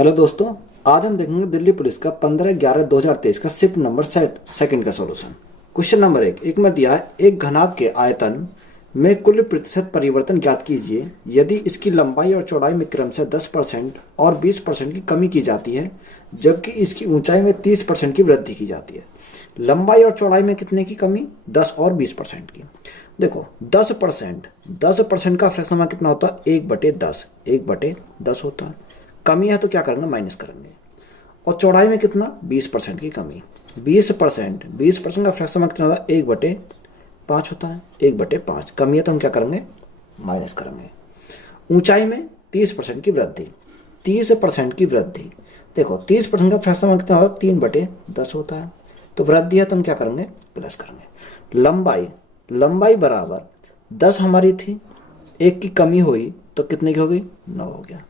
Hello दोस्तों, आज हम देखेंगे दिल्ली पुलिस का 15/11/2023 का शिफ्ट नंबर सेकंड का सॉल्यूशन। क्वेश्चन नंबर एक में दिया है एक घनाभ के आयतन में कुल प्रतिशत परिवर्तन ज्ञात कीजिए यदि इसकी लंबाई और चौड़ाई में क्रमशः 10% और 20% की कमी की जाती है जबकि इसकी ऊंचाई में 30% की वृद्धि की जाती है। लंबाई और चौड़ाई में कितने की कमी? 10 और 20% की। देखो 10% का फ्रैक्शन कितना होता है? 1/10 1/10 होता है। कमी है तो क्या करेंगे? माइनस करेंगे। और चौड़ाई में कितना? 20% की कमी। 20% का फ्रैक्शन कितना होता है? 1/5 होता है। 1/5 कमी है तो हम क्या करेंगे? माइनस करेंगे। ऊंचाई में 30% की वृद्धि। 30% की वृद्धि। देखो 30% का फ्रैक्शन कितना होता है? 3/10 होता है। तो वृद्धि है तो हम क्या करेंगे? प्लस करेंगे। लंबाई बराबर 10 हमारी थी, 1 की कमी हुई तो कितने की हो गई? 9 हो गया।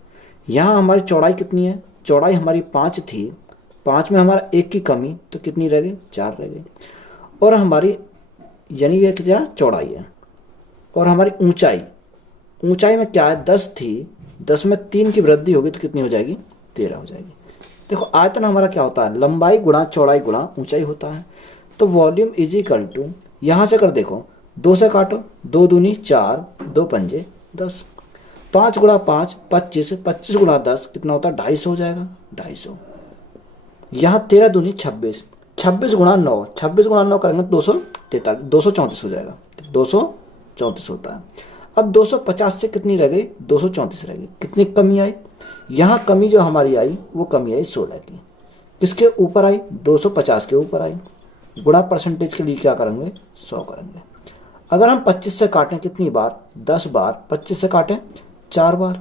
यहाँ हमारी चौड़ाई कितनी है? चौड़ाई हमारी 5 थी, 5 में हमारा 1 की कमी तो कितनी रह गई? 4 रह गई। और हमारी यानी ये क्या चौड़ाई है। और हमारी ऊंचाई में क्या है? 10 थी, 10 में 3 की वृद्धि होगी तो कितनी हो जाएगी? 13 हो जाएगी। देखो आयतन हमारा क्या होता है? लंबाई गुणा चौड़ाई गुणा ऊंचाई होता है। तो वॉल्यूम इज इक्वल टू, यहाँ से कर देखो, 2 से काटो, 2 दूनी 4, 2 पंजे 10, 5 गुणा 5 25, 25 गुणा 10 कितना होता है? 250 हो जाएगा। 250। यहाँ 13 दूनी 26, 26 गुणा 9, 26 गुणा 9 करेंगे 234 हो जाएगा। 234 होता है। अब 250 से कितनी रह गई? 234 रह गई। कितनी कमी आई? यहाँ कमी जो हमारी आई वो कमी आई 16 की। किसके ऊपर आई? 250 के ऊपर आई। गुणा परसेंटेज के लिए क्या करेंगे? 100 करेंगे। अगर हम 25 से काटें कितनी बार? 10 बार। 25 से काटें 4 बार।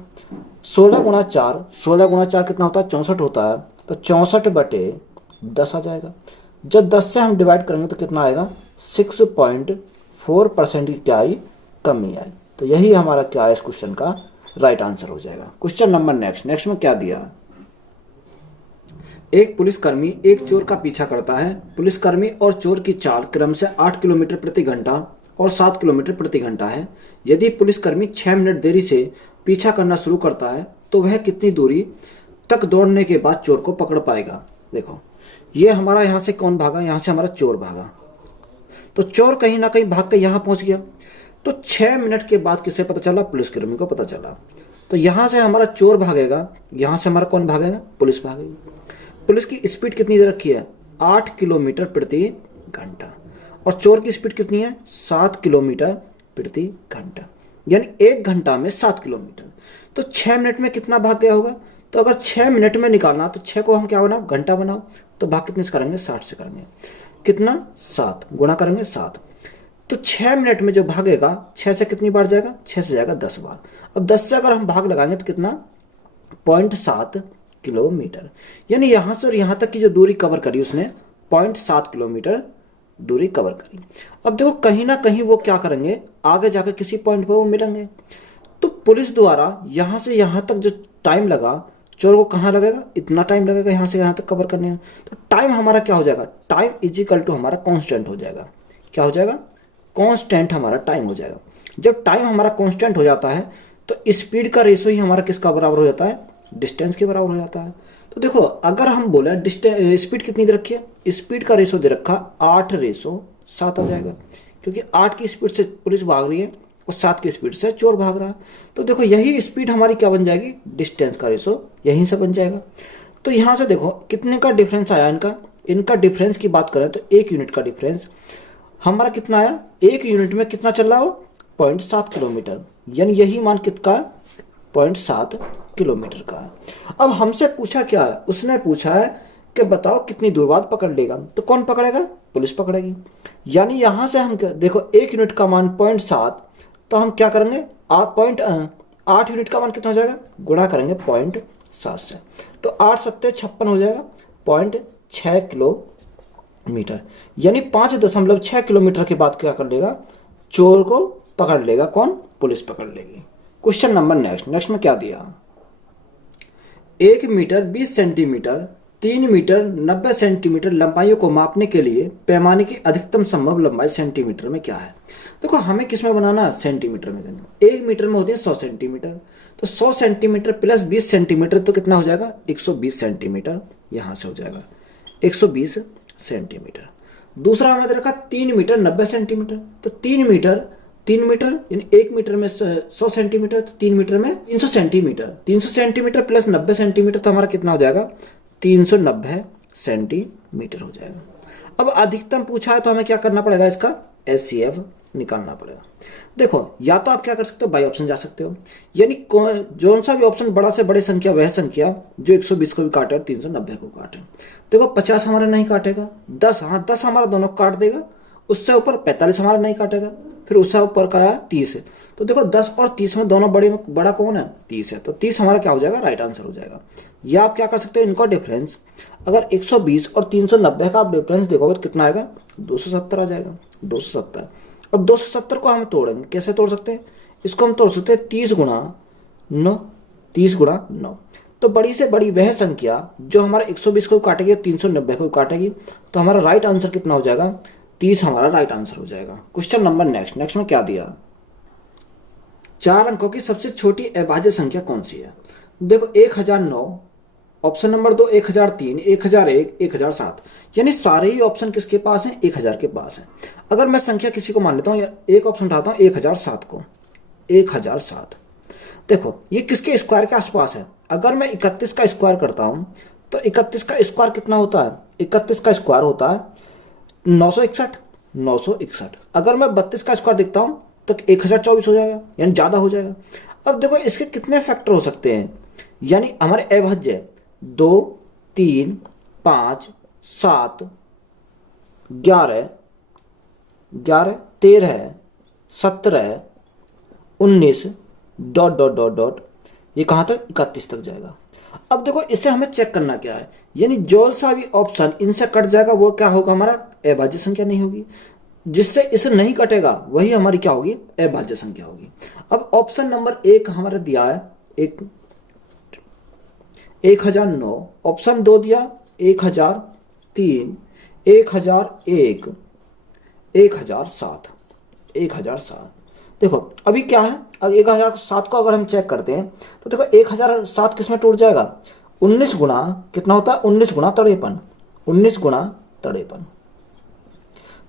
16 गुणा 4, 16 गुणा 4 कितना होता है? 64 होता है। तो 64/10 आ जाएगा। जब 10 से हम डिवाइड करेंगे तो कितना आएगा? 6.4% की क्या आई? कमी आई। तो यही हमारा क्या है इस क्वेश्चन का राइट आंसर हो जाएगा। क्वेश्चन नंबर नेक्स्ट में क्या दिया? एक पुलिसकर्मी एक चोर का पीछा करता है। पुलिसकर्मी और चोर की चाल क्रम से 8 किलोमीटर प्रति घंटा और 7 किलोमीटर प्रति घंटा है। यदि पुलिसकर्मी 6 मिनट देरी से पीछा करना शुरू करता है तो वह कितनी दूरी तक दौड़ने के बाद चोर को पकड़ पाएगा? देखो ये हमारा यहाँ से कौन भागा? यहाँ से हमारा चोर भागा। तो चोर कहीं ना कहीं भाग के यहाँ पहुंच गया। तो 6 मिनट के बाद किसे पता चला? पुलिसकर्मी को पता चला। तो यहाँ से हमारा चोर भागेगा, यहाँ से हमारा कौन भागेगा? पुलिस भागेगी। पुलिस की स्पीड कितनी दे रखी है? 8 किलोमीटर प्रति घंटा। और चोर की स्पीड कितनी है? 7 किलोमीटर प्रति घंटा। यानी 1 घंटा में 7 किलोमीटर। तो 6 मिनट में कितना भाग गया होगा? तो अगर 6 मिनट में निकालना तो 6 को हम क्या बनाओ? घंटा बनाओ। तो भाग कितने से करेंगे? 60 से करेंगे। कितना? 7 गुणा करेंगे 7। तो 6 मिनट में जो भागेगा 6 से कितनी बार जाएगा? 6 से जाएगा 10 बार। अब 10 से अगर हम भाग लगाएंगे तो कितना? 0.7 किलोमीटर। यानी यहां से और यहां तक की जो दूरी कवर करी उसने 0.7 किलोमीटर दूरी कवर करी। अब देखो कहीं ना कहीं वो क्या करेंगे? आगे जाकर किसी पॉइंट पे वो मिलेंगे। तो पुलिस द्वारा यहां से यहां तक जो टाइम लगा, चोर को कहां लगेगा? इतना टाइम लगेगा यहां से यहां तक कवर करने में। तो टाइम हमारा क्या हो जाएगा? टाइम इज इक्वल टू हमारा कांस्टेंट हो जाएगा। क्या हो जाएगा? कांस्टेंट हमारा टाइम हो जाएगा। जब टाइम हमारा कांस्टेंट हो जाता है तो स्पीड का रेशो ही हमारा किसका बराबर हो जाता है? डिस्टेंस के बराबर हो जाता है। तो देखो अगर हम बोले डिस्टेंस स्पीड कितनी दे रखी है? स्पीड का रेशो दे रखा 8:7 आ जाएगा। क्योंकि 8 की स्पीड से पुलिस भाग रही है और 7 की स्पीड से चोर भाग रहा है। तो देखो यही स्पीड हमारी क्या बन जाएगी? डिस्टेंस का रेशो यहीं से बन जाएगा। तो यहां से देखो कितने का डिफरेंस आया इनका डिफरेंस की बात करें तो 1 यूनिट का डिफरेंस हमारा कितना आया? 1 यूनिट में कितना चल रहा हो? 0.7 किलोमीटर। यानी यही मान कितना? 0.7 किलोमीटर का है। अब हमसे पूछा क्या है? उसने पूछा है कि बताओ कितनी दूर बाद पकड़ लेगा। तो कौन पकड़ेगा? पुलिस पकड़ेगी। यानी यहां से हम देखो 1 यूनिट का मान 0.7, तो हम क्या करेंगे? 8 यूनिट का मान कितना हो जाएगा? गुणा करेंगे 0.7 से। तो 8 सत्ते 56 हो जाएगा। 0.6 किलोमीटर। यानी 5.6 किलोमीटर के बाद क्या कर लेगा? चोर को पकड़ लेगा। कौन? पुलिस पकड़ लेगी। क्वेश्चन नंबर नेक्स्ट में क्या दिया? 1 मीटर 20 सेंटीमीटर, 3 मीटर 90 सेंटीमीटर लंबाइयों को मापने के लिए पैमाने की अधिकतम संभव लंबाई सेंटीमीटर में क्या है? देखो हमें किस में बनाना है? सेंटीमीटर में देना। 1 मीटर में होती है 100 सेंटीमीटर। तो 100 सेंटीमीटर प्लस 20 सेंटीमीटर तो कितना हो जाएगा, 120 सेंटीमीटर, यहां से हो जाएगा 120 सेंटीमीटर। दूसरा हमने रखा 3 मीटर 90 सेंटीमीटर, तो 3 मीटर यानी 1 मीटर में 100 सेंटीमीटर, तो 3 मीटर में 300 सेंटीमीटर, 300 सेंटीमीटर प्लस 90 सेंटीमीटर तो हमारा कितना हो जाएगा, 390 सेंटीमीटर हो जाएगा। अब अधिकतम पूछा है तो हमें क्या करना पड़ेगा, इसका एचसीएफ निकालना पड़ेगा। देखो या तो आप क्या कर सकते हो, बाई ऑप्शन जा सकते हो, यानी कौन सा भी ऑप्शन बड़ा से बड़ी संख्या वह संख्या जो 120 को भी काटे और 390 को काटे। देखो 50 हमारा नहीं काटेगा, 10 हाँ 10 हमारा दोनों काट देगा, उससे ऊपर 45 हमारा नहीं काटेगा, फिर उससे ऊपर का 30 है। तो देखो 10 और 30 में दोनों बड़ा कौन है, 30 है, तो 30 हमारा क्या हो जाएगा, राइट आंसर हो जाएगा। या आप क्या कर सकते हो, इनका डिफरेंस अगर 120 और 390 का आप डिफरेंस देखोगे तो कितना आएगा, 270 आ जाएगा, 270। अब 270 को हम तोड़ेंगे, कैसे तोड़ सकते हैं, इसको हम तोड़ सकते हैं 30 गुणा 9, 30 गुणा 9। तो बड़ी से बड़ी वह संख्या जो हमारा 120 को काटेगी और 390 को काटेगी, तो हमारा राइट आंसर कितना हो जाएगा, 30 हमारा राइट आंसर हो जाएगा। क्वेश्चन नंबर नेक्स्ट में क्या दिया, 4 अंकों की सबसे छोटी अभाज्य संख्या कौन सी है। देखो 1009, ऑप्शन नंबर 2 1003, 1001, 1007, यानी सारे ही ऑप्शन किसके पास हैं, 1000 के पास है। अगर मैं संख्या किसी को मान लेता हूं, एक ऑप्शन उठाता हूं 1007 को, 1007, देखो ये किसके स्क्वायर के आसपास है। अगर मैं 31 का स्क्वायर करता हूं तो 31 का स्क्वायर कितना होता है, 31 का स्क्वायर होता है 961। अगर मैं 32 का स्क्वायर देखता हूं तो 1024 हो जाएगा, यानी ज्यादा हो जाएगा। अब देखो इसके कितने फैक्टर हो सकते हैं, यानी हमारे अभाज्य 2, 3, 5, 7, 11, 13, 17, 19 ... ये कहां तक, 31 तक जाएगा। अब देखो इसे हमें चेक करना क्या है, यानी जो सा भी ऑप्शन इनसे कट जाएगा वो क्या होगा, हमारा अभाज्य संख्या नहीं होगी। जिससे इसे नहीं कटेगा वही हमारी क्या होगी, अभाज्य संख्या होगी। अब ऑप्शन नंबर 1 हमारा दिया है 1009, ऑप्शन 2 दिया 1003, 1001, 1007। देखो अभी क्या है, 1007 को अगर हम चेक करते हैं तो देखो 1007 किस में टूट जाएगा, 19 गुणा कितना होता है, 19 गुणा 53, 19 गुणा 53।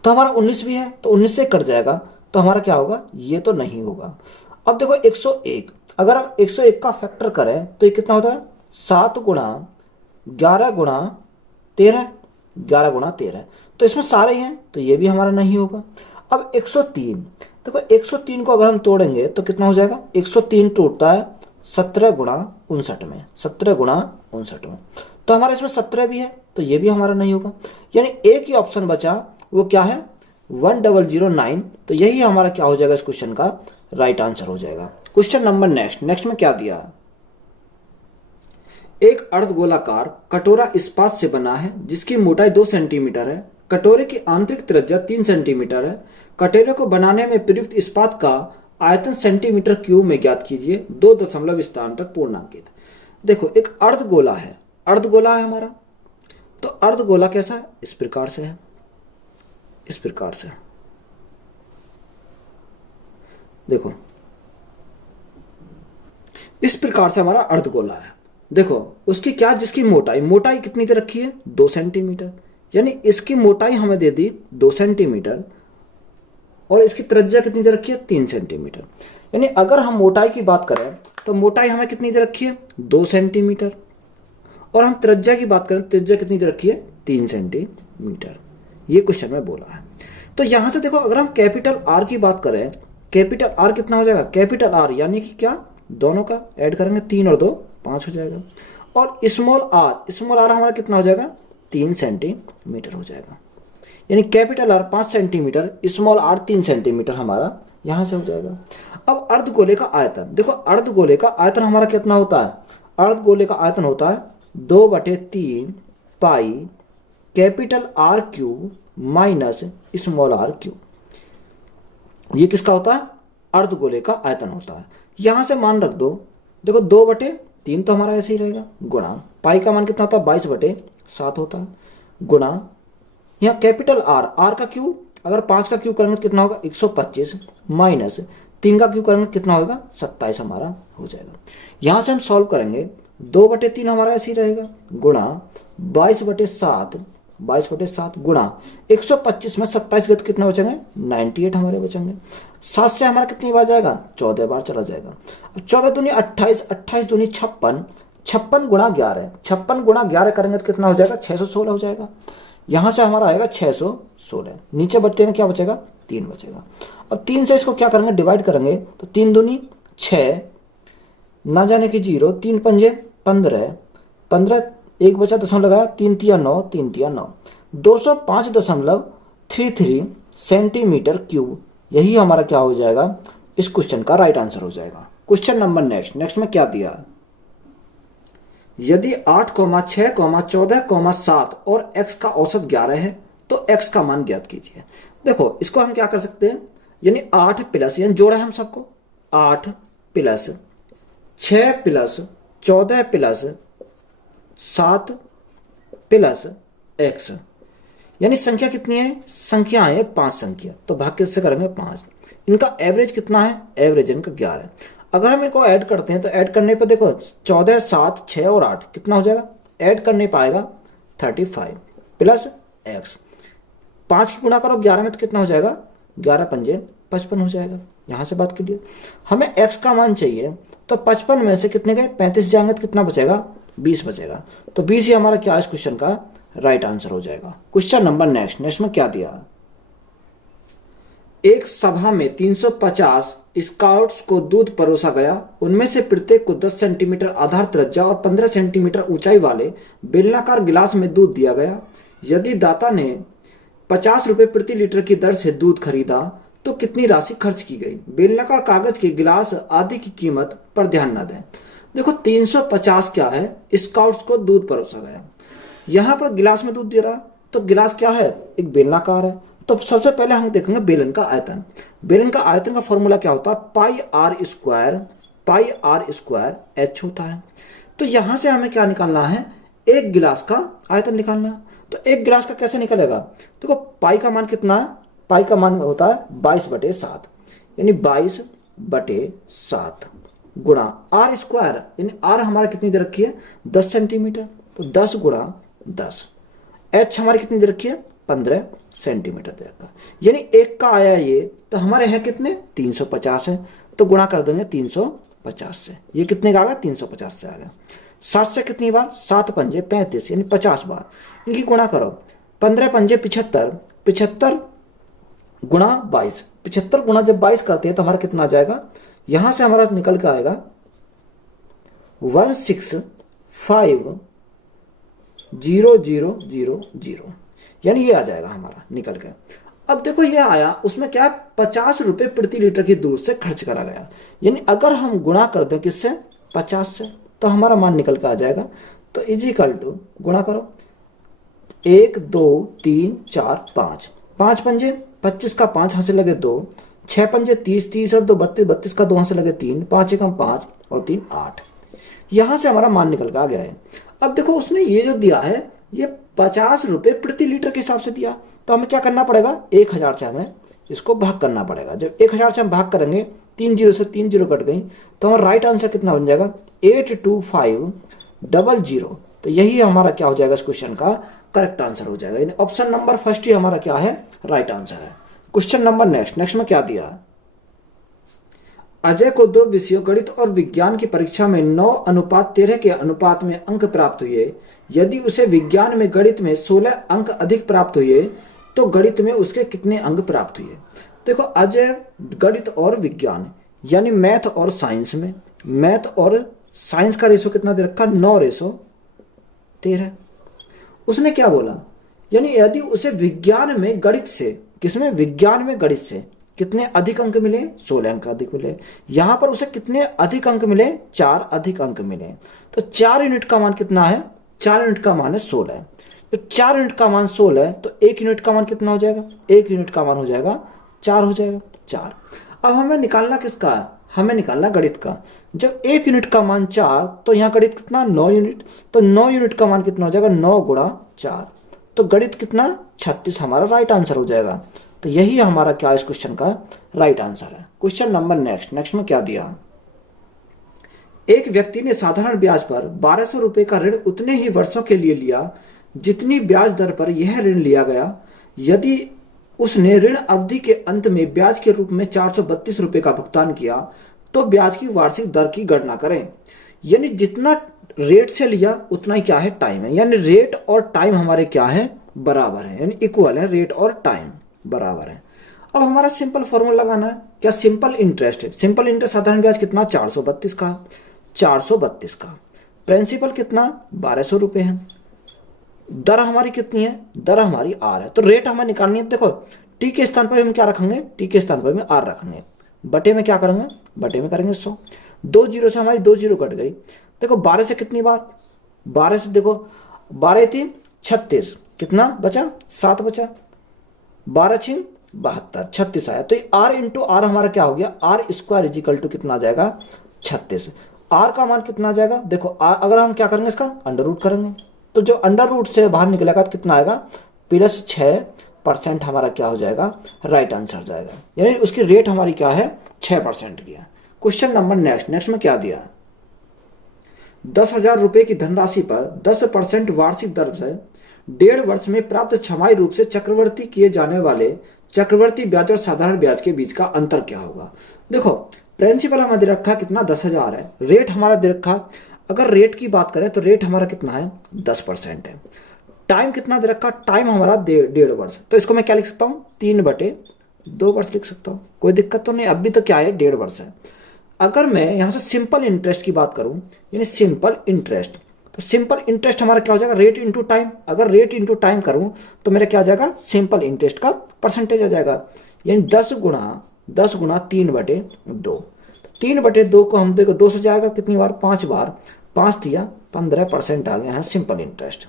तो हमारा 19 भी है तो 19 से कट जाएगा, तो हमारा क्या होगा, ये तो नहीं होगा। अब देखो 101, अगर हम 101 का फैक्टर करें तो ये कितना होता है, 7 गुणा 11 गुणा 13, 11 गुणा 13, तो इसमें सारे हैं तो ये भी हमारा नहीं होगा। अब 103, देखो 103 को अगर हम तोड़ेंगे तो कितना हो जाएगा, 103 टूटता है 17 गुणा 59 में, 17 गुणा 59 में, तो हमारा इसमें 17 भी है तो ये भी हमारा नहीं होगा। यानी एक ही ऑप्शन बचा, वो क्या है, 1009, तो यही हमारा क्या हो जाएगा, इस क्वेश्चन का राइट आंसर हो जाएगा। क्वेश्चन नंबर नेक्स्ट में क्या दिया, एक अर्धगोलाकार कटोरा इस्पात से बना है जिसकी मोटाई 2 सेंटीमीटर है, कटोरे की आंतरिक त्रिज्या 3 सेंटीमीटर है, कटोरे को बनाने में प्रयुक्त इस्पात का आयतन सेंटीमीटर क्यूब में ज्ञात कीजिए, 2 दशमलव स्थान तक पूर्णांकित। देखो एक अर्धगोला है हमारा, तो अर्धगोला कैसा है, इस प्रकार से है, इस प्रकार से। देखो इस प्रकार से हमारा अर्धगोला है। देखो उसकी क्या, जिसकी मोटाई कितनी दे रखी है, 2 सेंटीमीटर, यानी इसकी मोटाई हमें दे दी 2 सेंटीमीटर और इसकी त्रिज्या कितनी दे रखी है, 3 सेंटीमीटर। यानी अगर हम मोटाई की बात करें तो मोटाई हमें कितनी दे रखी है, 2 सेंटीमीटर, और हम त्रिज्या की बात करें, त्रिज्या कितनी दे रखी है, 3 सेंटीमीटर। ये क्वेश्चन में बोला है। तो यहां से देखो अगर हम कैपिटल आर की बात करें, कैपिटल आर कितना हो जाएगा, कैपिटल आर यानी कि क्या, दोनों का ऐड करेंगे, 3 और 2 5 हो जाएगा, और स्मॉल आर हमारा कितना हो जाएगा, 3 सेंटीमीटर हो जाएगा। यानी capital R 5 centimetre, small R 3 centimetre हमारा यहां से हो जाएगा। अब अर्धगोले का आयतन, देखो अर्धगोले का आयतन हमारा कितना होता है, अर्धगोले का आयतन होता है 2/3 pi capital R cube minus small R cube. ये किसका होता है, अर्धगोले का आयतन होता है। यहां से मान रख दो, देखो 2/3 तो हमारा ऐसे ही रहेगा, गुणा पाई का मान कितना होता है, 22/7 होता है, गुणा यहाँ कैपिटल आर का क्यूब, अगर 5 का क्यूब करेंगे तो कितना होगा, 125 माइनस 3 का क्यूब करेंगे कितना होगा, 27 हमारा हो जाएगा। यहाँ से हम सॉल्व करेंगे, 2/3 हमारा ऐसे ही रहेगा, गुणा 22/7, 22/7 गुणा 125 में 27 गए तो कितना बचेंगे, 98 हमारे बचेंगे। 7 से हमारा कितनी बार जाएगा, 14 बार चला जाएगा। अब 14 दूनी 28, 28 दूनी 56, 56 गुणा 11, 56 गुणा 11 करेंगे तो कितना हो जाएगा, 616 हो जाएगा। यहाँ से हमारा आएगा 616, नीचे बट्टे में क्या बचेगा, 3 बचेगा। और 3 से इसको क्या करेंगे, डिवाइड करेंगे तो 3 दूनी 6, ना जाने की 0, 3 पंजे 15, 15 एक बचा दशमलव लगाया, 3 तिया 9, 3 तिया 9, 205.33 सेंटीमीटर क्यूब। यही हमारा क्या हो जाएगा, इस क्वेश्चन का राइट आंसर हो जाएगा। क्वेश्चन नंबर नेक्स्ट में क्या दिया, यदि 8, 6, 14, 7 और x का औसत 11 है तो x का मान ज्ञात कीजिए। देखो इसको हम क्या कर सकते हैं, यानी 8 प्लस, यानी जोड़ा है हम सबको, 8 plus 6 plus 14 plus 7 plus x, यानी संख्या कितनी है, संख्या है 5 संख्या, तो भाग किससे करेंगे, 5। इनका एवरेज कितना है, एवरेज इनका 11। अगर हम इनको ऐड करते हैं तो ऐड करने पर देखो 14, 7, 6 और 8 कितना हो जाएगा, ऐड करने पाएगा 35 प्लस x, 5 की गुणा करो 11 में तो कितना हो जाएगा, 11 पंजे 55 हो जाएगा। यहाँ से बात क्लियर। हमें x का मान चाहिए तो 55 में से कितने गए, 35 जाएंगे तो कितना बचेगा, 20 बचेगा। तो 20 ही हमारा क्या इस क्वेश्चन का राइट आंसर हो जाएगा। क्वेश्चन नंबर नेक्स्ट में क्या दिया, एक सभा में 350 स्काउट्स को दूध परोसा गया, उनमें से प्रत्येक को 10 सेंटीमीटर आधार त्रिज्या और 15 सेंटीमीटर ऊंचाई वाले बेलनाकार गिलास में दूध दिया गया। यदि दाता ने 50 रुपए प्रति लीटर की दर से दूध खरीदा तो कितनी राशि खर्च की गई। बेलनाकार कागज के गिलास आदि की कीमत पर ध्यान न दें। देखो 350 क्या है, स्काउट्स को दूध परोसा गया, यहां पर गिलास में दूध दे रहा, तो गिलास क्या है, एक बेलनाकार है। तो सबसे पहले हम देखेंगे बेलन का आयतन। बेलन का आयतन का फॉर्मूला क्या होता है, पाई आर स्क्वायर एच होता है। तो यहां से हमें क्या निकालना है, एक गिलास का आयतन निकालना है। तो एक गिलास का कैसे निकलेगा, देखो पाई का मान कितना है, पाई का मान होता है 22/7, यानी 22/7 गुणा आर स्क्वायर, यानी आर हमारा कितनी दे रखी है, 10 सेंटीमीटर, तो 10 गुणा 10। एच हमारी कितनी दे रखी है, 15 सेंटीमीटर दे रखा, यानी एक का आया ये, तो हमारे हैं कितने, 350 है, तो गुणा कर देंगे 350 से। ये कितने का आ गया, 350 से आ गया। 7 से कितनी बार, 7 पंजे 35, यानी 50 बार। इनकी गुणा करो, 15 पंजे 75, 75 गुणा 22, 75 गुणा जब 22 करते हैं तो हमारा कितना आ जाएगा, यहां से हमारा निकल के आएगा 165,000, यानी ये आ जाएगा हमारा निकल के। अब देखो ये आया, उसमें क्या है, 50 रुपए प्रति लीटर की दूध से खर्च करा गया, यानी अगर हम गुणा कर दें किससे, 50 से, तो हमारा मान निकल के आ जाएगा। तो इजिकल टू गुणा करो, 1 2 3 4 5, 5 पंजे 25 का 5 हाथ से लगे 2, 6 पंजे 30, 30 और 2 32, 32 का 2 हाथ से लगे 3, 5 एकम 5 और 3 8। यहां से हमारा मान निकल के आ गया है। अब देखो उसने ये जो दिया है ये 50 रुपए प्रति लीटर के हिसाब से दिया, तो हमें क्या करना पड़ेगा, 1000 से हमें इसको भाग करना पड़ेगा। जब 1000 से हम भाग करेंगे, 3 जीरो से 3 जीरो कट गई, तो हमारा राइट आंसर कितना बन जाएगा, 82500। तो यही हमारा क्या हो जाएगा, इस क्वेश्चन का करेक्ट आंसर हो जाएगा, यानी ऑप्शन नंबर फर्स्ट ही हमारा क्या है, राइट आंसर है। क्वेश्चन नंबर नेक्स्ट में क्या दिया, अजय को 2 विषयों गणित और विज्ञान की परीक्षा में 9:13 के अनुपात में अंक प्राप्त हुए। यदि उसे विज्ञान में गणित में 16 अंक अधिक प्राप्त हुए तो गणित में उसके कितने अंक प्राप्त हुए। देखो अजय गणित और विज्ञान यानी मैथ और साइंस में, मैथ और साइंस का रेशो कितना दे रखा, 9:13। उसने क्या बोला, यानी यदि उसे विज्ञान में गणित से, किसमें, विज्ञान में गणित से कितने अधिक अंक मिले, 16 अंक अधिक मिले। यहां पर उसे कितने अधिक अंक मिले, 4 अधिक अंक मिले। तो 4 यूनिट का मान कितना है, 4 यूनिट का मान है 16। तो 4 यूनिट का मान 16 है, तो 1 यूनिट का मान कितना हो जाएगा, 1 यूनिट का मान हो जाएगा 4 हो जाएगा, 4। अब हमें निकालना किसका है, हमें निकालना गणित का। जब 1 यूनिट का मान 4, तो यहाँ गणित कितना, 9 यूनिट। तो 9 यूनिट का मान कितना हो जाएगा, 9 गुणा 4, तो गणित कितना, 36 हमारा राइट आंसर हो जाएगा। तो यही हमारा क्या इस क्वेश्चन का राइट आंसर है। क्वेश्चन नंबर नेक्स्ट में क्या दिया। एक व्यक्ति ने साधारण ब्याज पर 1200 रुपए का ऋण उतने ही वर्षों के लिए लिया जितनी ब्याज दर पर यह ऋण लिया गया। यदि उसने ऋण अवधि के अंत में ब्याज के रूप में 432 रुपए का भुगतान किया तो ब्याज की वार्षिक दर की गणना करें। यानी जितना रेट से लिया उतना ही क्या है, टाइम है। यानी रेट और टाइम हमारे क्या है, बराबर है, यानी इक्वल है, रेट और टाइम बराबर है। अब हमारा सिंपल फॉर्मूला लगाना है, क्या सिंपल इंटरेस्ट है। सिंपल इंटरेस्ट साधारण ब्याज कितना, 432 का, 432 का। प्रिंसिपल कितना, 1200 रुपए है। दर हमारी कितनी है, दर हमारी आर है। तो रेट हमें निकालनी है। देखो टी के स्थान पर हम क्या रखेंगे, टी के स्थान पर हम आर रखेंगे। बटे में क्या करेंगे, बटे में करेंगे 100। 2 जीरो से हमारी 2 जीरो कट गई। देखो 12 से कितनी बार, 12 से देखो 12 3 36, कितना बचा, 7 बचा। 12 6 72, 36 आया। तो आर इंटू आर हमारा क्या हो गया, R square is equal to कितना आ जाएगा, 36। आर का मान कितना आ जाएगा, देखो अगर हम क्या करेंगे इसका अंडर रूट करेंगे तो जो अंडर रूट से बाहर निकलेगा तो कितना आएगा, +6% हमारा क्या हो जाएगा, राइट आंसर जाएगा। यानी उसकी रेट हमारी क्या है, 6% की है। क्वेश्चन नंबर नेक्स्ट में क्या दिया, 10,000 रुपए की धनराशि पर 10% वार्षिक दर से 1.5 वर्ष में प्राप्त छमाही रूप से चक्रवर्ती किए जाने वाले चक्रवर्ती ब्याज और साधारण ब्याज के बीच का अंतर क्या होगा। देखो प्रिंसिपल हमें दे रखा कितना, 10,000 है। रेट हमारा दे रखा, अगर रेट की बात करें तो रेट हमारा कितना है, 10% है। टाइम कितना दे रखा, टाइम हमारा 1.5 वर्ष। तो इसको मैं क्या लिख सकता हूँ, 3/2 वर्ष लिख सकता हूँ, कोई दिक्कत तो नहीं। अभी तो क्या है, 1.5 वर्ष है। अगर मैं यहां से सिंपल इंटरेस्ट की बात करूं, यानी सिंपल इंटरेस्ट, तो सिंपल इंटरेस्ट हमारा क्या हो जाएगा, रेट इंटू टाइम। अगर रेट इंटू टाइम करूं तो मेरा क्या आ जाएगा, सिंपल इंटरेस्ट का परसेंटेज आ जाएगा। यानी 10 गुणा 3/2। 3/2 को हम देखो 2 से जाएगा कितनी बार, 5 बार, 5 दिया 15% आ गया है सिंपल इंटरेस्ट।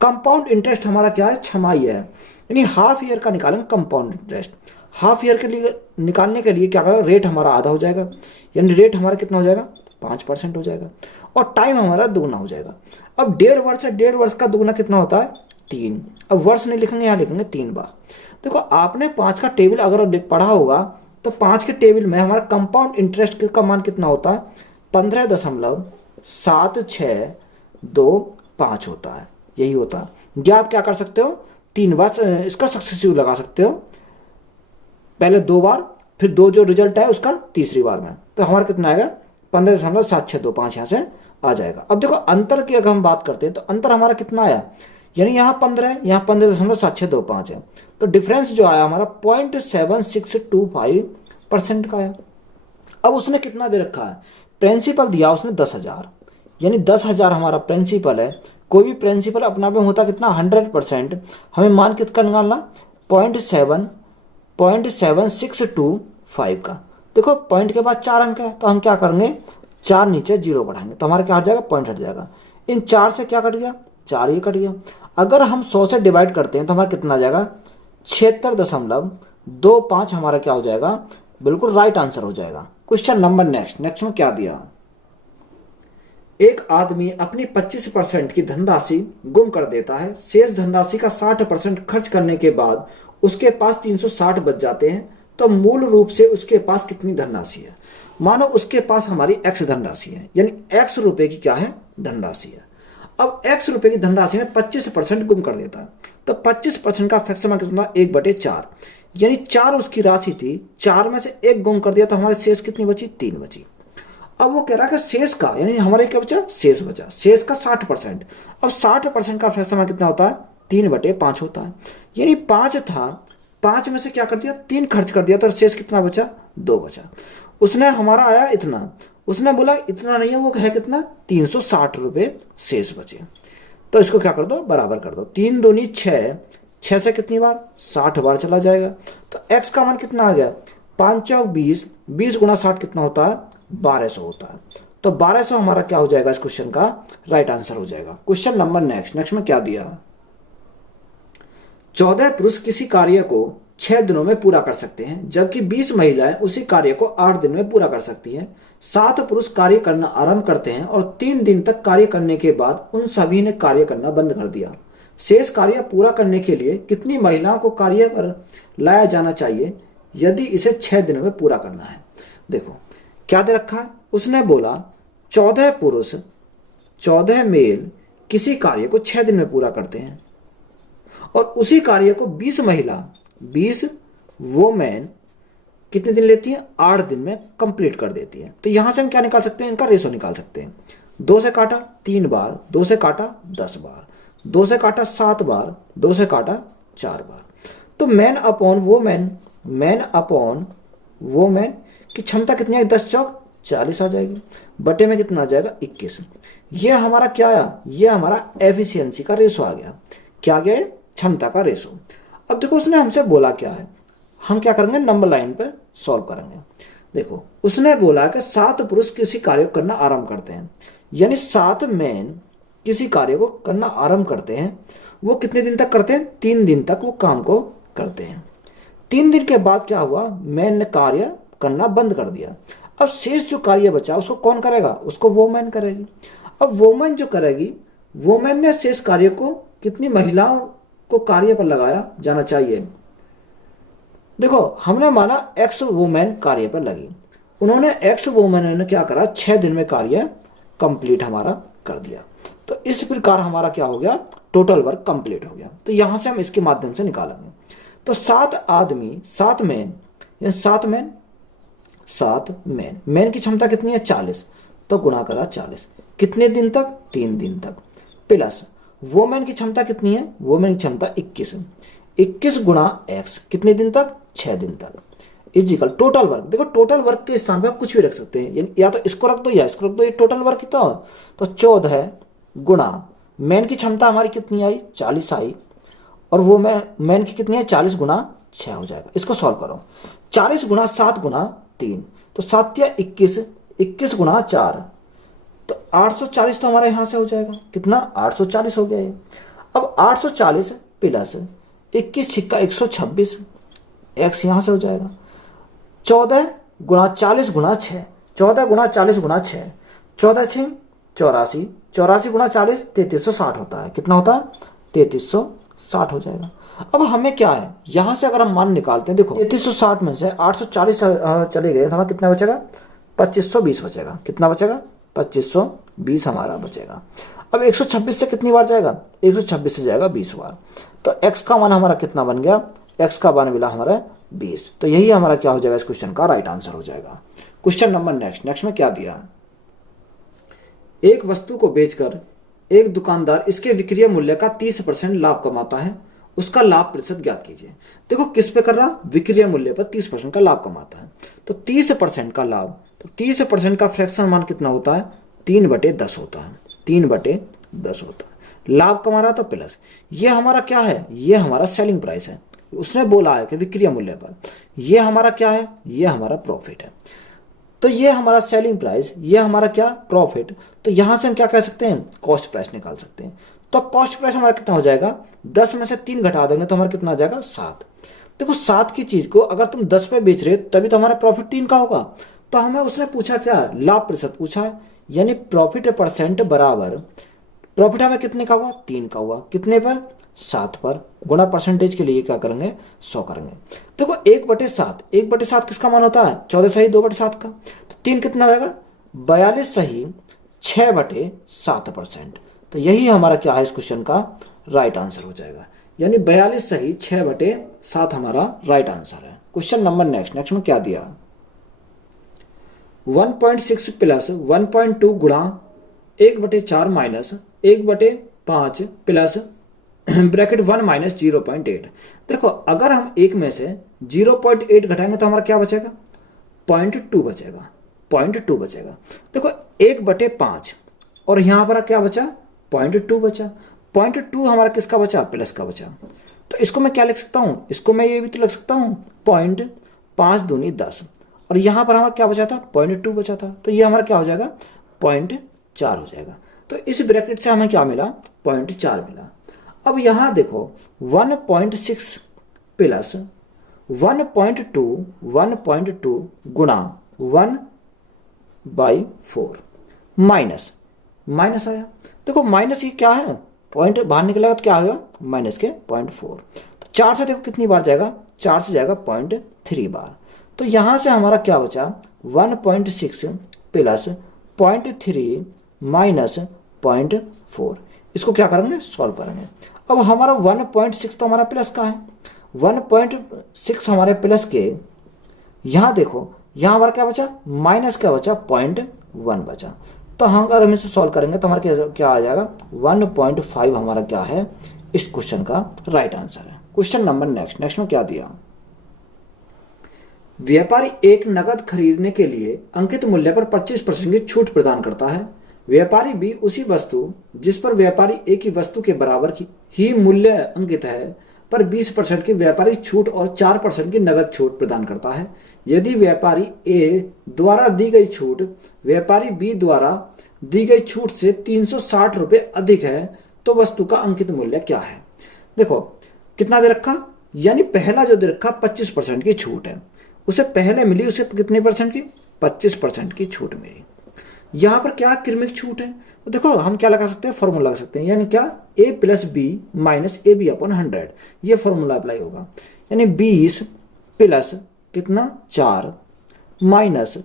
कंपाउंड इंटरेस्ट हमारा क्या है, छमाही है। यानी हाफ ईयर का निकालेंगे कंपाउंड इंटरेस्ट। हाफ ईयर के लिए निकालने के लिए क्या करेगा, रेट हमारा आधा हो जाएगा। यानी रेट हमारा कितना हो जाएगा, 5% हो जाएगा। और टाइम हमारा दुगना हो जाएगा। अब 1.5 वर्ष है, 1.5 वर्ष का दुगना कितना होता है, 3। अब वर्ष नहीं लिखेंगे, यहाँ लिखेंगे 3 बार। देखो आपने 5 का टेबल अगर पढ़ा होगा तो 5 के टेबल में हमारा कंपाउंड इंटरेस्ट का मान कितना होता है, 15.7625 होता है, यही होता है। या आप क्या कर सकते हो, 3 वर्ष इसका सक्सेसिव लगा सकते हो, पहले 2 बार, फिर 2 जो रिजल्ट है उसका तीसरी बार में। तो हमारा कितना आएगा, 15.7625 यहाँ से आ जाएगा। अब देखो अंतर की अगर हम बात करते हैं तो अंतर हमारा कितना आया, यानी यहाँ 15 है, यहाँ 15.7625 है। तो डिफरेंस जो आया हमारा 0.7625% का आया। अब उसने कितना दे रखा है, प्रिंसिपल दिया उसने 10,000, यानी 10,000 हमारा प्रिंसिपल है। कोई भी प्रिंसिपल अपना में होता कितना, 100%। हमें मान कितना निकालना, 0.7625 का। देखो पॉइंट के बाद 4 अंक है तो हम क्या करेंगे, 4 नीचे 0 बढ़ाएंगे तो हमारा क्या हट जाएगा, पॉइंट हट जाएगा। इन 4 से क्या कट गया, 4 ही कट गया। अगर हम 100 से डिवाइड करते हैं तो हमारा कितना आ जाएगा, 76.25 हमारा क्या हो जाएगा, बिल्कुल राइट आंसर हो जाएगा। क्वेश्चन नंबर नेक्स्ट में क्या दिया, एक आदमी अपनी 25% की धनराशि गुम कर देता है। शेष धनराशि का 60% खर्च करने के बाद उसके पास 360 बच जाते हैं। तो मूल रूप से उसके पास कितनी धनराशि है। मानो उसके पास हमारी x धनराशि है, यानी x रुपए की क्या है, धनराशि है। अब x रुपए की धनराशि में 25% गुम कर देता है। तो 25% का फ्रैक्शन कितना, 1/4, यानी 4 उसकी राशि थी, 4 में से 1 गुम कर दिया तो हमारे शेष कितनी बची, 3 बची। अब वो कह रहा है कि शेष का, यानी हमारे क्या बचा, शेष बचा, शेष का 60%। अब 60% का फ्रैक्शन कितना होता है, 3/5 होता है। यानी 5 था, 5 में से क्या कर दिया, 3 खर्च कर दिया तो शेष कितना बचा, 2 बचा। उसने हमारा आया इतना, उसने बोला इतना नहीं है, वो है कितना, 360 रुपए शेष बचे। तो इसको क्या कर दो, बराबर कर दो। 3 दूनी 6, 6 से कितनी बार, 60 बार चला जाएगा। तो x का मान कितना आ गया, 5 × 20, 20 × 60 कितना होता है, 1200 होता है। तो 1200 हमारा क्या हो जाएगा, इस क्वेश्चन का राइट आंसर हो जाएगा। क्वेश्चन नंबर नेक्स्ट में क्या दिया, 14 पुरुष किसी कार्य को 6 दिनों में पूरा कर सकते हैं, जबकि 20 महिलाएं उसी कार्य को 8 दिन में पूरा कर सकती हैं। 7 पुरुष कार्य करना आरंभ करते हैं और 3 दिन तक कार्य करने के बाद उन सभी ने कार्य करना बंद कर दिया। शेष कार्य पूरा करने के लिए कितनी महिलाओं को कार्य पर लाया जाना चाहिए, यदि इसे 6 दिन में पूरा करना है। देखो क्या दे रखा है, उसने बोला 14 पुरुष 14 मेल किसी कार्य को 6 दिन में पूरा करते हैं और उसी कार्य को 20 महिला 20 वोमेन कितने दिन लेती है, 8 दिन में कंप्लीट कर देती है। तो यहां से हम क्या निकाल सकते हैं, इनका रेशो निकाल सकते हैं। 2 से काटा 3 बार, 2 से काटा 10 बार, 2 से काटा 7 बार, 2 से काटा 4 बार। तो मैन अपॉन वोमेन की क्षमता कितनी है, 10 चौक 40 आ जाएगी, बटे में कितना आ जाएगा 21। ये हमारा क्या आया, ये हमारा एफिशिएंसी का रेशो आ गया। क्या गया, क्षमता का रेशो। अब देखो उसने हमसे बोला क्या है, हम क्या करेंगे, नंबर लाइन पर सॉल्व करेंगे। देखो उसने बोला कि 7 पुरुष किसी कार्य को करना आरंभ करते हैं, यानी 7 मैन किसी कार्य को करना आरंभ करते हैं। वो कितने दिन तक करते हैं, 3 दिन तक वो काम को करते हैं। 3 दिन के बाद क्या हुआ, मैन ने कार्य करना बंद कर दिया। अब शेष जो कार्य बचा उसको कौन करेगा, उसको वोमैन करेगी। अब वोमैन जो करेगी, वोमैन ने शेष कार्य को कितनी महिलाओं को कार्य पर लगाया जाना चाहिए। देखो हमने माना एक्स वोमैन कार्य पर लगी, उन्होंने एक्स वोमैन ने क्या करा, 6 दिन में कार्य कंप्लीट हमारा कर दिया। तो इस प्रकार हमारा क्या हो गया, टोटल वर्क कंप्लीट हो गया। तो यहां से हम इसके माध्यम से निकालेंगे। तो 7 आदमी 7 मैन, 7 मैन की क्षमता कितनी है, 40, तो गुणा करा 40, कितने दिन तक, 3 दिन तक, प्लस वोमैन की क्षमता कितनी है, वोमैन की क्षमता 21 गुणा एक्स, कितने दिन तक, 6 दिन तक, इजिकल टोटल वर्क। देखो टोटल वर्क के स्थान पे आप कुछ भी रख सकते हैं, या तो इसको रख दो या इसको रख दो, ये टोटल वर्क ही तो 14 गुणा मैन की क्षमता हमारी कितनी आई, 40 आई, और वो मैन की कितनी है, 40 गुणा 6 हो जाएगा। इसको सॉल्व करो, 40 गुणा 7 गुणा 3, तो 7 या 21, 21 गुणा 4, तो 840 तो हमारे यहां से हो जाएगा, कितना, 840 हो गया ये। अब 840 प्लस 21 छिक्का 126, एक्स यहां से हो जाएगा। 14 गुणा 40 गुणा 6, 14 गुणा 40 गुणा 6, 14 6 84, 84 गुणा 40 3360 होता है, कितना होता है, 3360 हो जाएगा। अब हमें क्या है, यहां से अगर हम मान निकालते हैं, देखो 3360 में से 840 चले गए तो हमारा कितना बचेगा, 2520 बचेगा, कितना बचेगा, 2520 हमारा बचेगा। अब 126 से कितनी बार जाएगा, 126 से जाएगा 20 बार, तो x का मान हमारा कितना बन गया, x का मान मिला हमारा 20। तो यही हमारा क्या हो जाएगा, इस क्वेश्चन का राइट आंसर हो जाएगा। क्वेश्चन नंबर नेक्स्ट में क्या दिया, एक वस्तु को बेचकर एक दुकानदार इसके विक्रय मूल्य का 30% लाभ कमाता है, उसका लाभ प्रतिशत ज्ञात कीजिए। देखो किस पे कर रहा, विक्रय मूल्य पर 30% का लाभ कमाता है, तो 30% का लाभ, तो 30% का फ्रैक्शन मान कितना होता है, 3/10 होता है, 3/10 होता है। लाभ कमा रहा था प्लस, ये हमारा क्या है, ये हमारा सेलिंग प्राइस है, उसने बोला है कि विक्रय मूल्य पर, ये हमारा क्या है, ये हमारा प्रॉफिट है। तो ये हमारा सेलिंग प्राइस, ये हमारा क्या, प्रॉफिट। तो यहां से हम क्या कह सकते हैं, कॉस्ट प्राइस निकाल सकते हैं। तो कॉस्ट प्राइस हमारा कितना हो जाएगा, 10 में से 3 घटा देंगे तो हमारा कितना आ जाएगा, 7। देखो 7 की चीज को अगर तुम 10 पे बेच रहे हो तभी तो हमारा प्रॉफिट 3 का होगा। तो हमें उसने पूछा क्या, लाभ प्रतिशत पूछा है, यानी प्रॉफिट परसेंट बराबर, प्रॉफिट हमें कितने का हुआ, 3 का हुआ, कितने पर, 7 पर, गुणा परसेंटेज के लिए क्या करेंगे, 100 करेंगे। देखो 1/7, 1/7 किसका मान होता है, 14 सही 2/7 का, तो 3 कितना होगा, 42 सही 6/7%। तो यही हमारा क्या है, इस क्वेश्चन का राइट आंसर हो जाएगा, यानी 42 सही 6/7 हमारा राइट आंसर है। क्वेश्चन नंबर नेक्स्ट में क्या दिया, 1.6 प्लस 1.2 गुणा 1/4 माइनस 1/5 प्लस ब्रैकेट 1 माइनस 0.8। देखो अगर हम एक में से 0.8 घटाएंगे तो हमारा क्या बचेगा, 0.2 बचेगा, 0.2 बचेगा। देखो 1/5 और यहां पर क्या बचा, 0.2 बचा, 0.2 हमारा किसका बचा, प्लस का बचा। तो इसको मैं क्या लिख सकता हूं, इसको मैं ये भी तो लिख सकता हूं, 0.5 दूनी 10, और यहां पर हमारा क्या बचा था, 0.2 बचा था, तो ये हमारा क्या हो जाएगा, 0.4 हो जाएगा। तो इस ब्रैकेट से हमें क्या मिला, 0.4 मिला। अब यहां देखो 1.6 प्लस 1.2 गुणा 1/4 माइनस आया। देखो माइनस ये क्या है, पॉइंट बाहर निकलेगा तो क्या होगा, माइनस के 0.4, तो 4 से देखो कितनी बार जाएगा, 4 से जाएगा 0.3 बार। तो यहाँ से हमारा क्या बचा, 1.6 प्लस 0.3 माइनस 0.4। इसको क्या करेंगे, सॉल्व करेंगे। अब हमारा 1.6 तो हमारा प्लस का है, 1.6 हमारे प्लस के, यहाँ देखो यहाँ हमारा क्या बचा, माइनस क्या बचा, 0.1 बचा। तो अगर हम इसे सॉल्व करेंगे तो हमारा क्या आ जाएगा, 1.5 हमारा क्या है, इस क्वेश्चन का राइट आंसर है। क्वेश्चन नंबर नेक्स्ट में क्या दिया, व्यापारी एक नकद खरीदने के लिए अंकित मूल्य पर 25% की छूट प्रदान करता है। व्यापारी बी उसी वस्तु जिस पर व्यापारी ए की वस्तु के बराबर की ही मूल्य अंकित है पर 20% की व्यापारिक छूट और 4% की नगद छूट प्रदान करता है। यदि व्यापारी ए द्वारा दी गई छूट व्यापारी बी द्वारा दी गई छूट से 360 रुपये अधिक है तो वस्तु का अंकित मूल्य क्या है। देखो कितना दे रखा, यानी पहला जो दे रखा 25% की छूट है, उसे पहले मिली उसे कितने परसेंट की, 25% की छूट मिली। यहां पर क्या क्रमिक छूट है, तो देखो हम क्या लगा सकते हैं, फॉर्मूला लगा सकते हैं, यानी क्या, a plus B minus A B upon 100, ये फॉर्मूला अप्लाई होगा। यानी 20 प्लस कितना 4 माइनस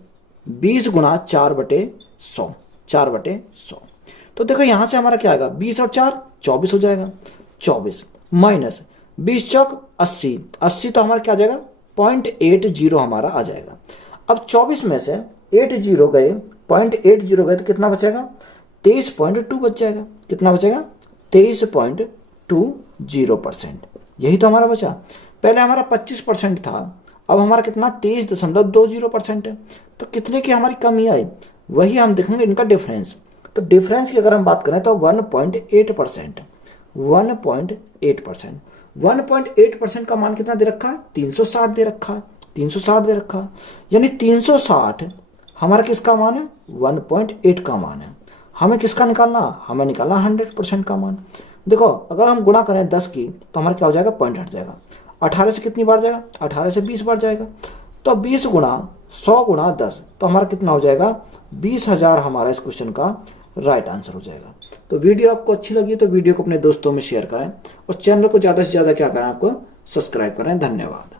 20 गुणा 4/100, 4/100। तो देखो यहां से हमारा क्या आएगा, 20 और 4 24 हो जाएगा, 24 माइनस 20 चौक 80, 80 तो हमारा क्या आ जाएगा, 0.80 हमारा आ जाएगा। अब 24 में से 80 गए, 0.80 गए तो कितना बचेगा, 23.2 बच जाएगा। कितना बचेगा, 23.20%। यही तो हमारा बचा। पहले हमारा 25% था, अब हमारा कितना 23.20% है। तो कितने की हमारी कमी आई, वही हम देखेंगे इनका डिफरेंस। तो डिफरेंस की अगर हम बात करें तो 1.8%, 1.8%, 1.8% का मान कितना दे रखा है, 360 दे रखा है, 360 दे रखा है। यानी 360 हमारा किसका मान है, 1.8 का मान है। हमें किसका निकालना, हमें निकालना 100% का मान। देखो अगर हम गुणा करें 10 की तो हमारा क्या हो जाएगा, पॉइंट हट जाएगा। 18 से कितनी बार जाएगा, 18 से 20 बार जाएगा। तो 20 गुणा 100 गुणा 10 तो हमारा कितना हो जाएगा, 20,000 हमारा इस क्वेश्चन का राइट आंसर हो जाएगा। तो वीडियो आपको अच्छी लगी तो वीडियो को अपने दोस्तों में शेयर करें और चैनल को ज़्यादा से ज़्यादा क्या करें, आपको सब्सक्राइब करें। धन्यवाद।